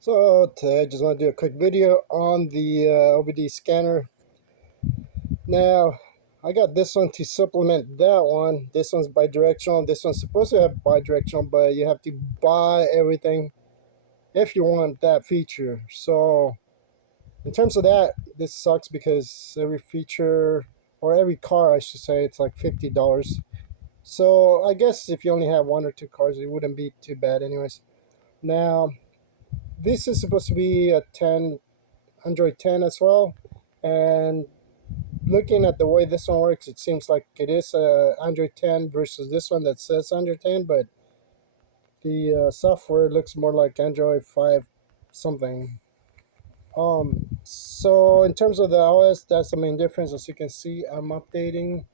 So today I just want to do a quick video on the OBD scanner. Now I got this one to supplement that one. This one's bidirectional. This one's supposed to have bidirectional, but you have to buy everything if you want that feature. So in terms of that, this sucks because every feature, or every car I should say, it's like $50. So I guess if you only have one or two cars, it wouldn't be too bad anyways. Now this is supposed to be a 10 Android 10 as well. And looking at the way this one works, it seems like it is Android 10 versus this one that says Android 10, but the software looks more like Android 5 something. So in terms of the OS, that's the main difference. As you can see, I'm updating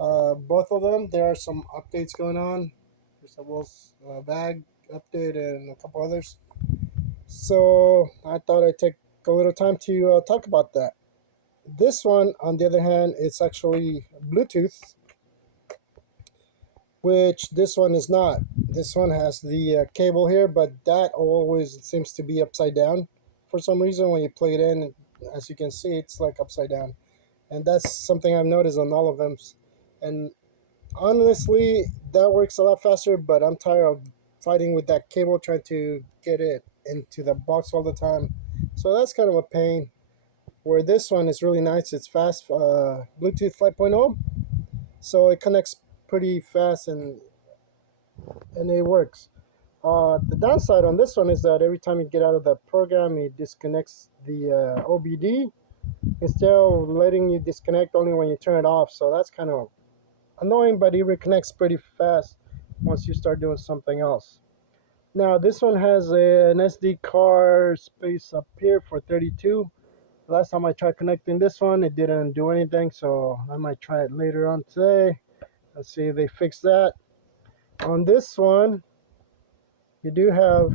both of them. There are some updates going on. There's a Wolf's bag update and a couple others. So I thought I'd take a little time to talk about that. This one, on the other hand, it's actually Bluetooth, which this one is not. This one has the cable here, but that always seems to be upside down for some reason. When you plug it in, as you can see, it's like upside down. And that's something I've noticed on all of them. And honestly, that works a lot faster, but I'm tired of fighting with that cable, trying to get it into the box all the time. So that's kind of a pain. Where this one is really nice, it's fast, Bluetooth 5.0, so it connects pretty fast and it works. The downside on this one is that every time you get out of the program, it disconnects the OBD instead of letting you disconnect only when you turn it off. So that's kind of annoying, but it reconnects pretty fast once you start doing something else. Now this one has an SD card space up here for 32. Last time I tried connecting this one, it didn't do anything, so I might try it later on today. Let's see if they fix that. On this one, you do have,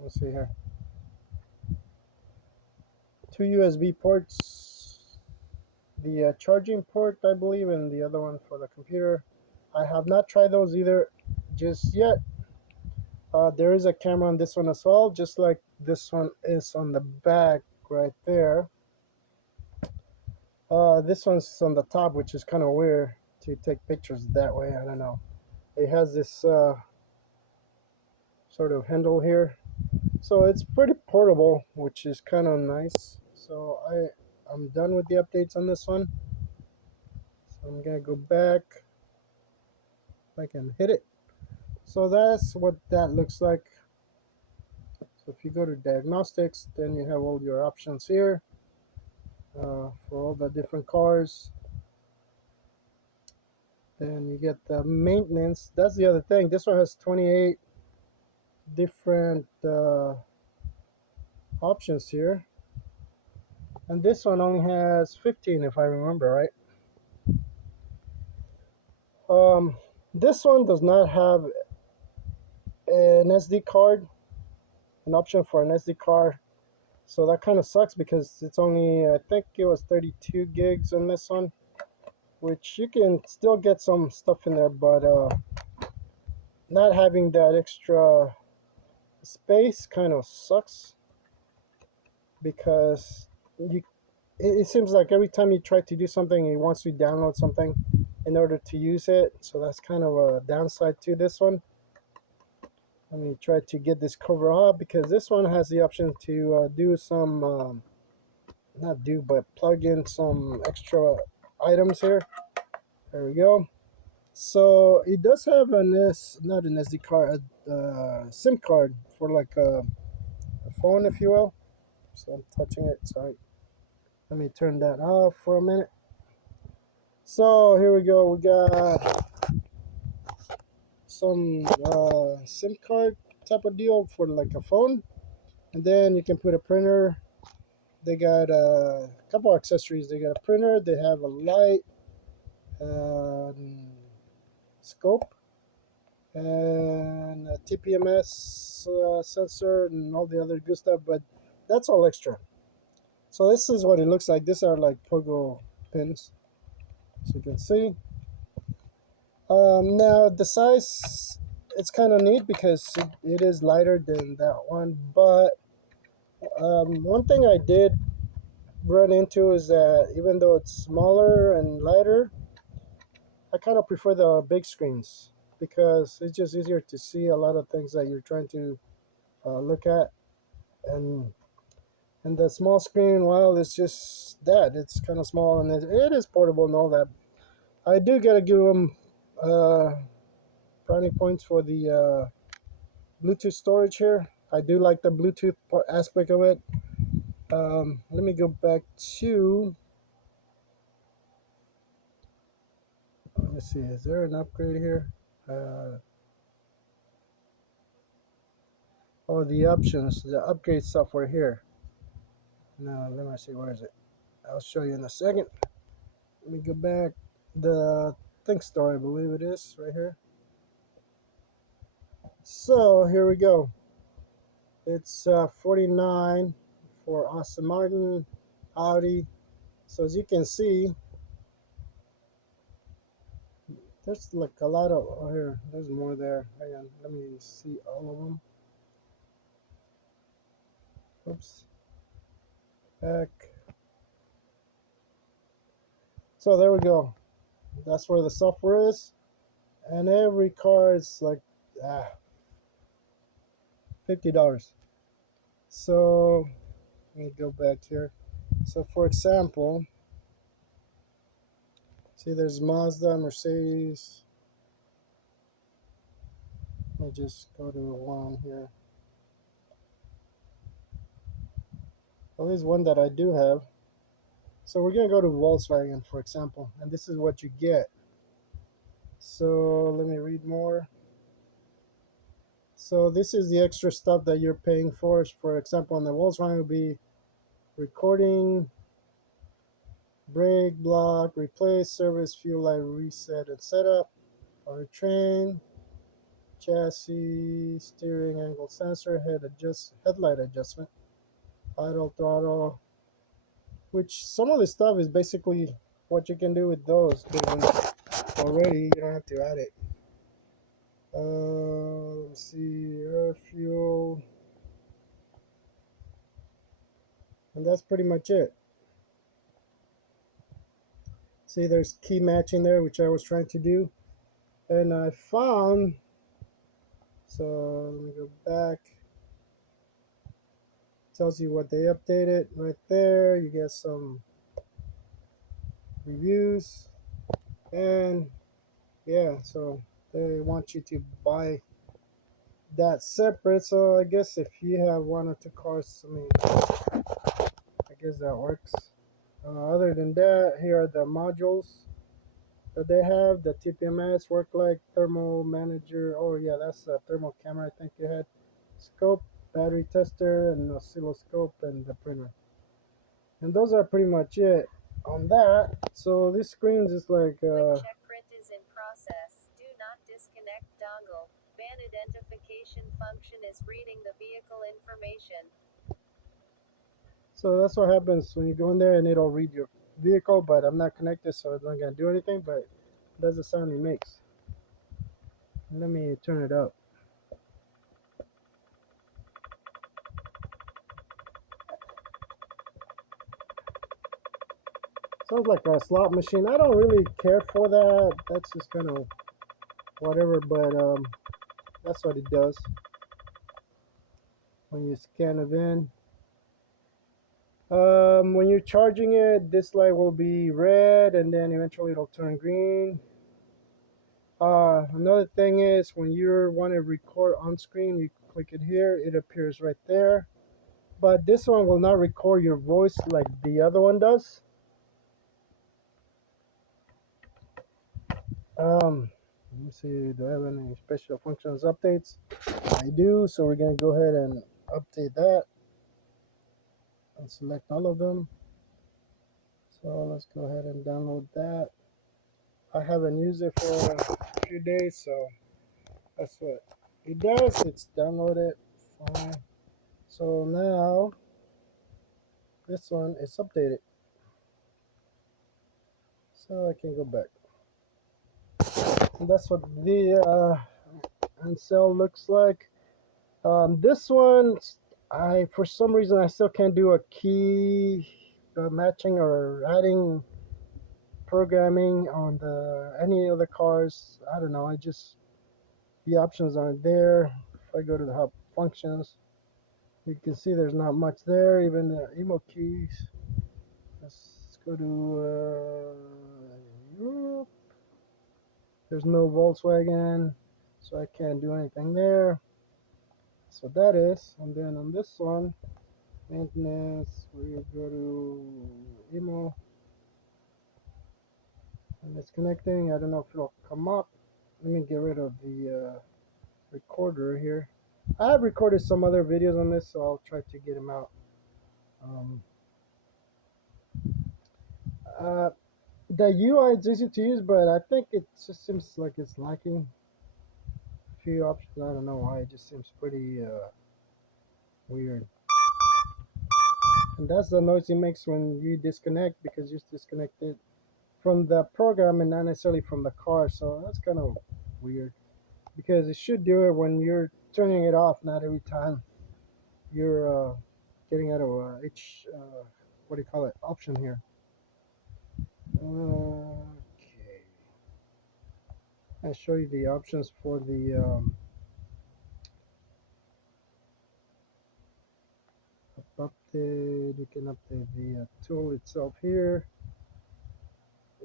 let's see here, two USB ports, the charging port, I believe, and the other one for the computer. I have not tried those either just yet. There is a camera on this one as well, just like this one is on the back right there. This one's on the top, which is kind of weird to take pictures that way. I don't know. It has this sort of handle here, so it's pretty portable, which is kind of nice. So I'm done with the updates on this one. So I'm gonna go back if I can hit it. So that's what that looks like. So if you go to diagnostics, then you have all your options here for all the different cars. Then you get the maintenance. That's the other thing. This one has 28 different options here, and this one only has 15 if I remember right. um, this one does not have an SD card, an option for an SD card, so that kind of sucks because it's only, I think it was 32 gigs on this one, which you can still get some stuff in there, but not having that extra space kind of sucks because you it seems like every time you try to do something, it wants to download something in order to use it. So that's kind of a downside to this one. Let me try to get this cover off because this one has the option to do some, not do, but plug in some extra items here. There we go. So it does have not an SD card, a SIM card for like a phone, if you will. So I'm touching it. Sorry. Let me turn that off for a minute. So here we go. We got some SIM card type of deal for like a phone, and then you can put a printer. They got a couple accessories. They got a printer. They have a light, scope, and a TPMS sensor, and all the other good stuff. But that's all extra. So this is what it looks like. These are like pogo pins, as you can see. Now the size it's kind of neat because it is lighter than that one. But one thing I did run into is that even though it's smaller and lighter, I kind of prefer the big screens because it's just easier to see a lot of things that you're trying to look at. And the small screen, well, it's just that it's kind of small and it is portable and all that. I do gotta give them uh, brownie points for the Bluetooth storage here. I do like the Bluetooth aspect of it. Let me go back to. Let me see. Is there an upgrade here? Uh, oh, the options, the upgrade software here. No, let me see. Where is it? I'll show you in a second. Let me go back. The Think Store, I believe it is, right here. So here we go. It's 49 for Aston Martin, Audi. So as you can see, there's like a lot of, oh here, there's more there. Hang on, let me see all of them. Oops, back. So there we go. That's where the software is. And every car is like ah, $50. So let me go back here. So for example, see there's Mazda, Mercedes. Let me just go to one here. Well, there's one that I do have. So we're gonna go to Volkswagen, for example, and this is what you get. So let me read more. So this is the extra stuff that you're paying for. For example, on the Volkswagen will be recording, brake block, replace, service, fuel light reset and setup, powertrain, chassis, steering angle sensor, headlight adjustment, idle throttle, which some of the stuff is basically what you can do with those because already you don't have to add it. Let's see, air fuel, and that's pretty much it. See, there's key matching there, which I was trying to do, and I found. So let me go back. Tells you what they updated right there. You get some reviews, and yeah, so they want you to buy that separate. So I guess if you have one or two cars, I mean, I guess that works. Other than that, here are the modules that they have. The TPMS, work like thermal manager. Oh yeah, that's a thermal camera. I think you had scope, battery tester, and oscilloscope, and the printer. And those are pretty much it on that. So this screen is like Check print is in process. Do not disconnect dongle. Ban identification function is reading the vehicle information. so that's what happens when you go in there and it'll read your vehicle, but I'm not connected, so it's not gonna do anything. But that's the sound it makes. Let me turn it up. Sounds like a slot machine. I don't really care for that. That's just kind of whatever, but that's what it does when you scan it in. When you're charging it, this light will be red and then eventually it'll turn green. Another thing is when you want to record on screen, you click it here, it appears right there. But this one will not record your voice like the other one does. Let me see, do I have any special functions updates? I do, so we're gonna go ahead and update that and select all of them. So let's go ahead and download that. I haven't used it for a few days, so that's what it does. It's downloaded. Fine. So now this one is updated. So I can go back. And that's what the and cell looks like. This one, I for some reason I still can't do a key matching or adding programming on the any of the cars. I don't know. I just the options aren't there. If I go to the hub functions, you can see there's not much there. Even the emo keys. Let's go to Europe. There's no Volkswagen, so I can't do anything there. So that is, and then on this one, maintenance, we go to emo, and it's connecting. I don't know if it'll come up. Let me get rid of the recorder here. I have recorded some other videos on this, so I'll try to get them out. Um, uh, the UI is easy to use, but I think it just seems like it's lacking a few options. I don't know why. It just seems pretty weird. And that's the noise it makes when you disconnect because you're disconnected from the program and not necessarily from the car. So that's kind of weird because it should do it when you're turning it off, not every time you're getting out of what do you call it, option here. Okay, I'll show you the options for the update. You can update the tool itself here.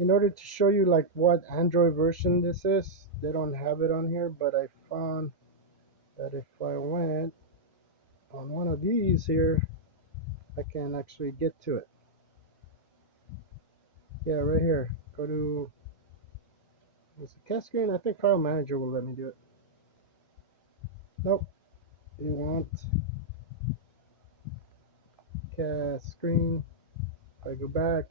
In order to show you like what Android version this is, they don't have it on here, but I found that if I went on one of these here, I can actually get to it. Yeah, right here. Go to is it Cast Screen? I think File Manager will let me do it. Nope. You want Cast Screen. If I go back,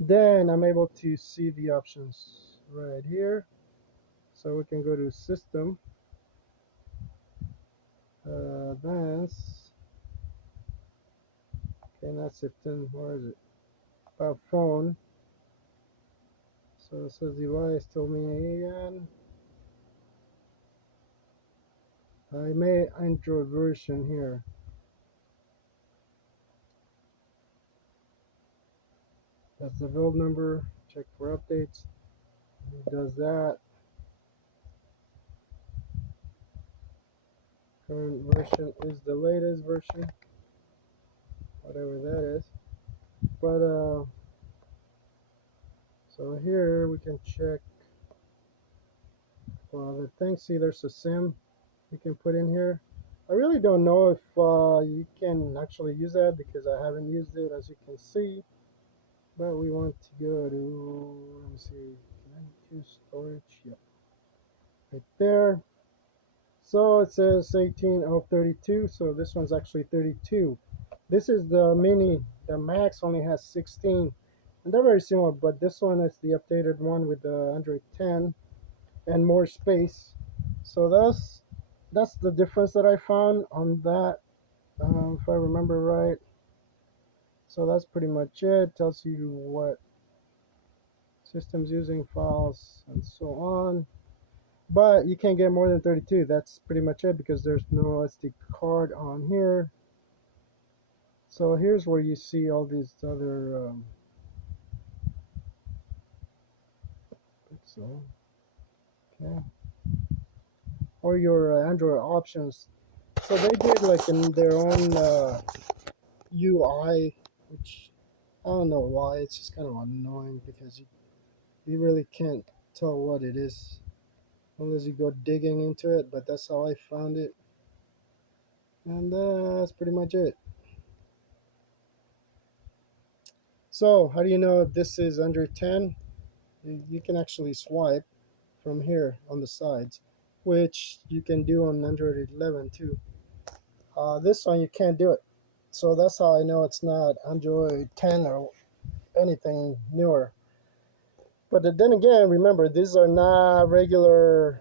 then I'm able to see the options right here. So we can go to System, Advanced. Okay, not System. Where is it? About Phone. So it says device. Tell me again. I made Android version here. That's the build number. Check for updates. It does that. Current version is the latest version, whatever that is. But so here we can check for other things. See, there's a sim you can put in here. I really don't know if you can actually use that because I haven't used it, as you can see. But we want to go to, let me see, can I use storage? Yep, right there. So it says 18 of 32, so this one's actually 32. This is the mini, the max only has 16, and they're very similar, but this one is the updated one with the Android 10 and more space. So that's the difference that I found on that, if I remember right. So that's pretty much it. Tells you what systems using files and so on. But you can't get more than 32. That's pretty much it because there's no SD card on here. So here's where you see all these other pixel, okay, or your Android options. So they did like in their own UI, which I don't know why. It's just kind of annoying because you really can't tell what it is unless you go digging into it. But that's how I found it, and that's pretty much it. So how do you know if this is under 10? You can actually swipe from here on the sides, which you can do on Android 11 too. This one you can't do it. So that's how I know it's not Android 10 or anything newer. But then again, remember, these are not regular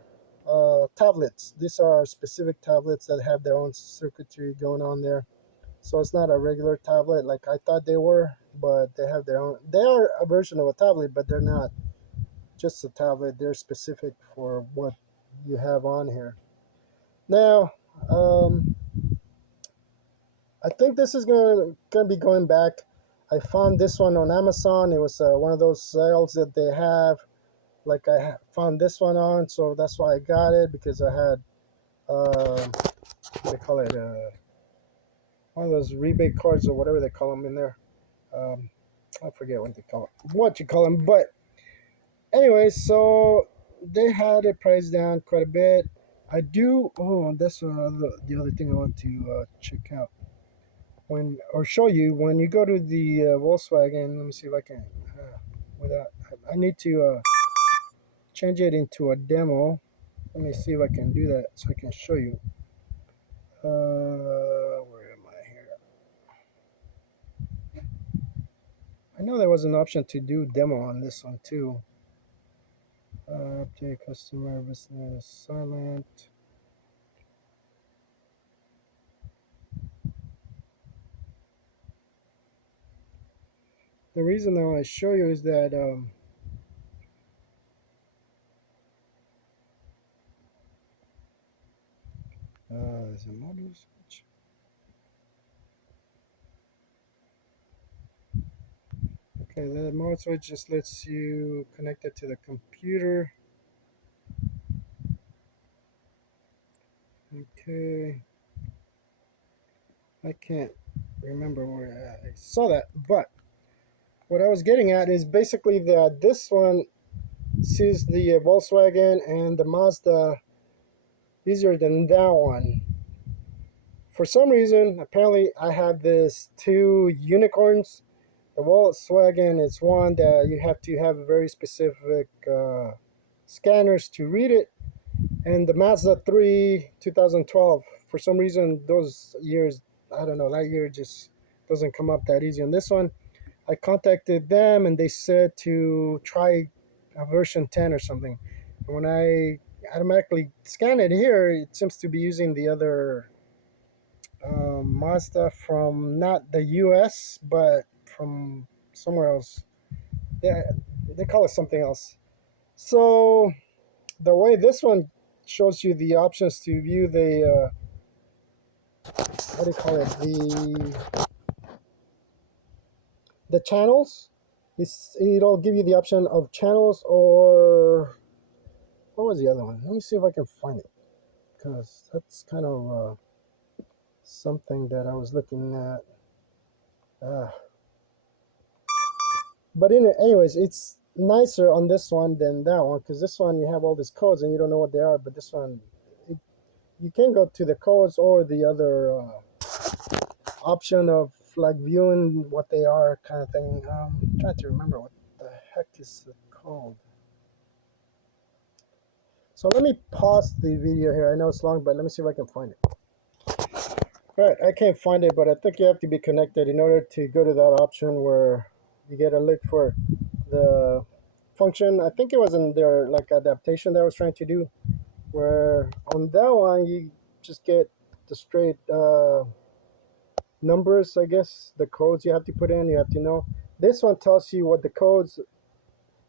tablets. These are specific tablets that have their own circuitry going on there. So it's not a regular tablet like I thought they were, but they have their own. They are a version of a tablet, but they're not just a tablet. They're specific for what you have on here. Now, I think this is gonna be going back. I found this one on Amazon. It was one of those sales that they have. Like found this one on, so that's why I got it, because I had what do they call it? One of those rebate cards or whatever they call them in there. Um, I forget what they call it, what you call them. But anyway, so they had it priced down quite a bit. I do. Oh, that's the other thing I want to check out when, or show you when you go to the Volkswagen. Let me see if I can. Without, I need to change it into a demo. Let me see if I can do that so I can show you. Where am I here? I know there was an option to do demo on this one too. Update customer business silent. The reason I want to show you is that is it module switch? Okay, the mode switch just lets you connect it to the computer. Okay, I can't remember where I saw that, but what I was getting at is basically that this one sees the Volkswagen and the Mazda easier than that one. For some reason, apparently, I have this two unicorns. The Volkswagen is one that you have to have very specific scanners to read it, and the Mazda 3 2012. For some reason, those years, I don't know, that year just doesn't come up that easy. On this one, I contacted them and they said to try a version 10 or something. And when I automatically scan it here, it seems to be using the other Mazda from not the US, but from somewhere else. They, they call it something else. So the way this one shows you the options to view the what do you call it, the channels, it'll give you the option of channels, or what was the other one? Let me see if I can find it, because that's kind of something that I was looking at. But anyways, it's nicer on this one than that one, because this one you have all these codes and you don't know what they are. But this one, it, you can go to the codes or the other option of like viewing what they are, kind of thing. I'm trying to remember what the heck is it called. So let me pause the video here. I know it's long, but let me see if I can find it. All right, I can't find it, but I think you have to be connected in order to go to that option where you get a look for the function. I think it was in their like adaptation that I was trying to do, where on that one you just get the straight numbers, I guess, the codes you have to put in, you have to know. This one tells you what the codes,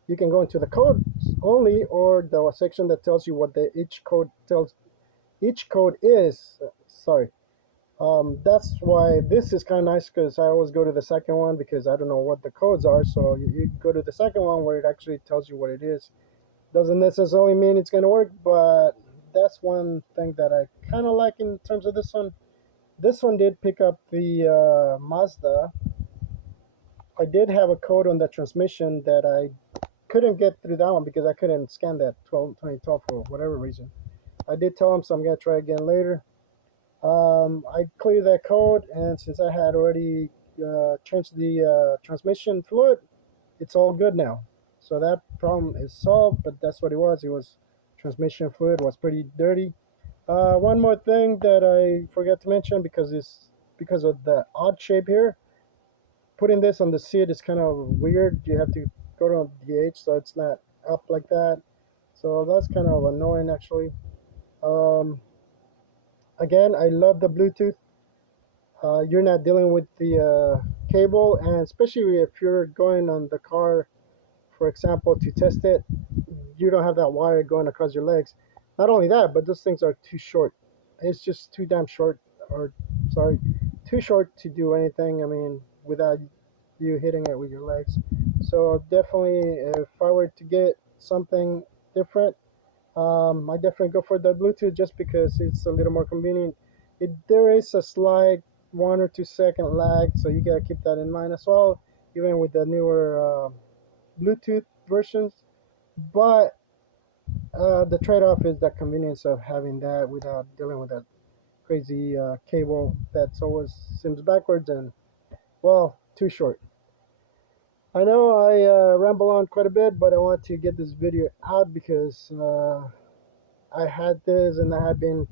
you can go into the codes only, or the section that tells you what each code is. Sorry. That's why this is kind of nice, because I always go to the second one because I don't know what the codes are. So you go to the second one where it actually tells you what it is. Doesn't necessarily mean it's going to work, but that's one thing that I kind of like in terms of this one. This one did pick up the Mazda. I did have a code on the transmission that I couldn't get through that one because I couldn't scan that 2012 for whatever reason. I did tell him, so I'm going to try again later. I cleared that code, and since I had already changed the transmission fluid, it's all good now. So that problem is solved, but that's what it was. It was transmission fluid was pretty dirty. One more thing that I forgot to mention, because of the odd shape here, putting this on the seat is kind of weird. You have to go to the edge so it's not up like that. So that's kind of annoying actually. Um, Again, I love the Bluetooth. You're not dealing with the cable, and especially if you're going on the car, for example, to test it, you don't have that wire going across your legs. Not only that, but those things are too short. it's just too damn short, or sorry, too short to do anything. I mean, without you hitting it with your legs. So definitely, if I were to get something different, I definitely go for the Bluetooth just because it's a little more convenient. There is a slight 1 or 2 second lag, so you gotta keep that in mind as well, even with the newer Bluetooth versions. But the trade-off is the convenience of having that without dealing with that crazy cable that's always seems backwards and, well, too short. I know I ramble on quite a bit, but I want to get this video out because I had this and I had been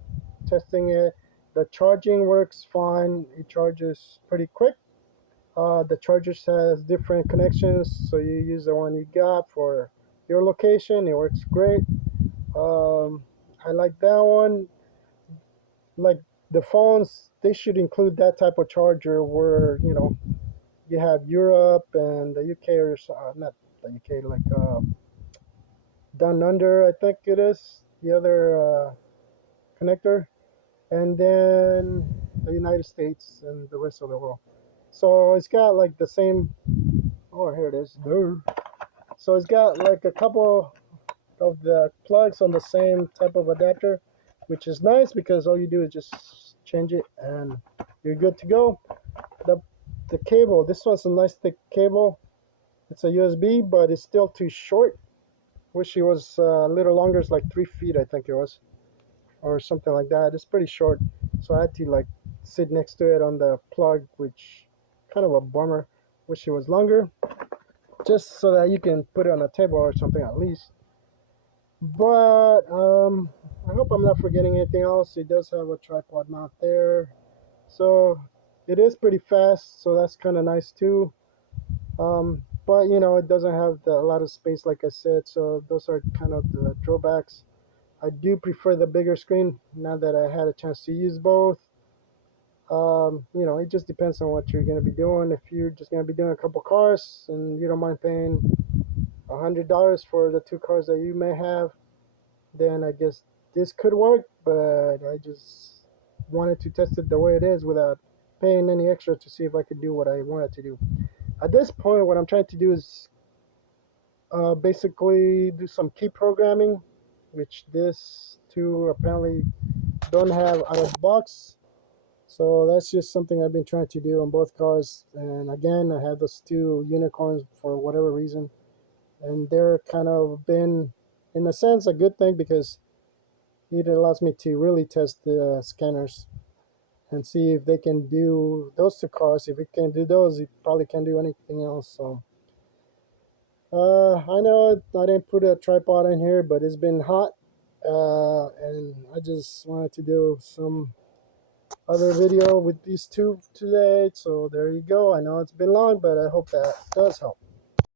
testing it. The charging works fine. It charges pretty quick. The charger has different connections, so you use the one you got for your location. It works great. I like that one. Like the phones, they should include that type of charger where you have Europe and the UK, or not the UK, like down under, I think it is the other connector, and then the United States and the rest of the world. So it's got like the same. Oh, here it is. So it's got like a couple of the plugs on the same type of adapter, which is nice because all you do is just change it and you're good to go. The the cable, this one's a nice thick cable. It's a USB, but it's still too short. Wish it was a little longer. It's like 3 feet, I think it was, or something like that. It's pretty short, so I had to like sit next to it on the plug, which kind of a bummer. Wish it was longer, just so that you can put it on a table or something at least. But I hope I'm not forgetting anything else. It does have a tripod mount there, so it is pretty fast, so that's kind of nice too. But it doesn't have a lot of space, like I said, so those are kind of the drawbacks. I do prefer the bigger screen now that I had a chance to use both. It just depends on what you're going to be doing. If you're just going to be doing a couple cars and you don't mind paying $100 for the two cars that you may have, then I guess this could work. But I just wanted to test it the way it is without paying any extra to see if I could do what I wanted to do. At this point, what I'm trying to do is basically do some key programming, which this two apparently don't have out of the box. So that's just something I've been trying to do on both cars. And again, I have those two unicorns for whatever reason. And they're kind of been, in a sense, a good thing because it allows me to really test the scanners and see if they can do those two cars. If it can do those, it probably can't do anything else. So I know I didn't put a tripod in here, but it's been hot. And I just wanted to do some other video with these two today. So there you go. I know it's been long, but I hope that does help.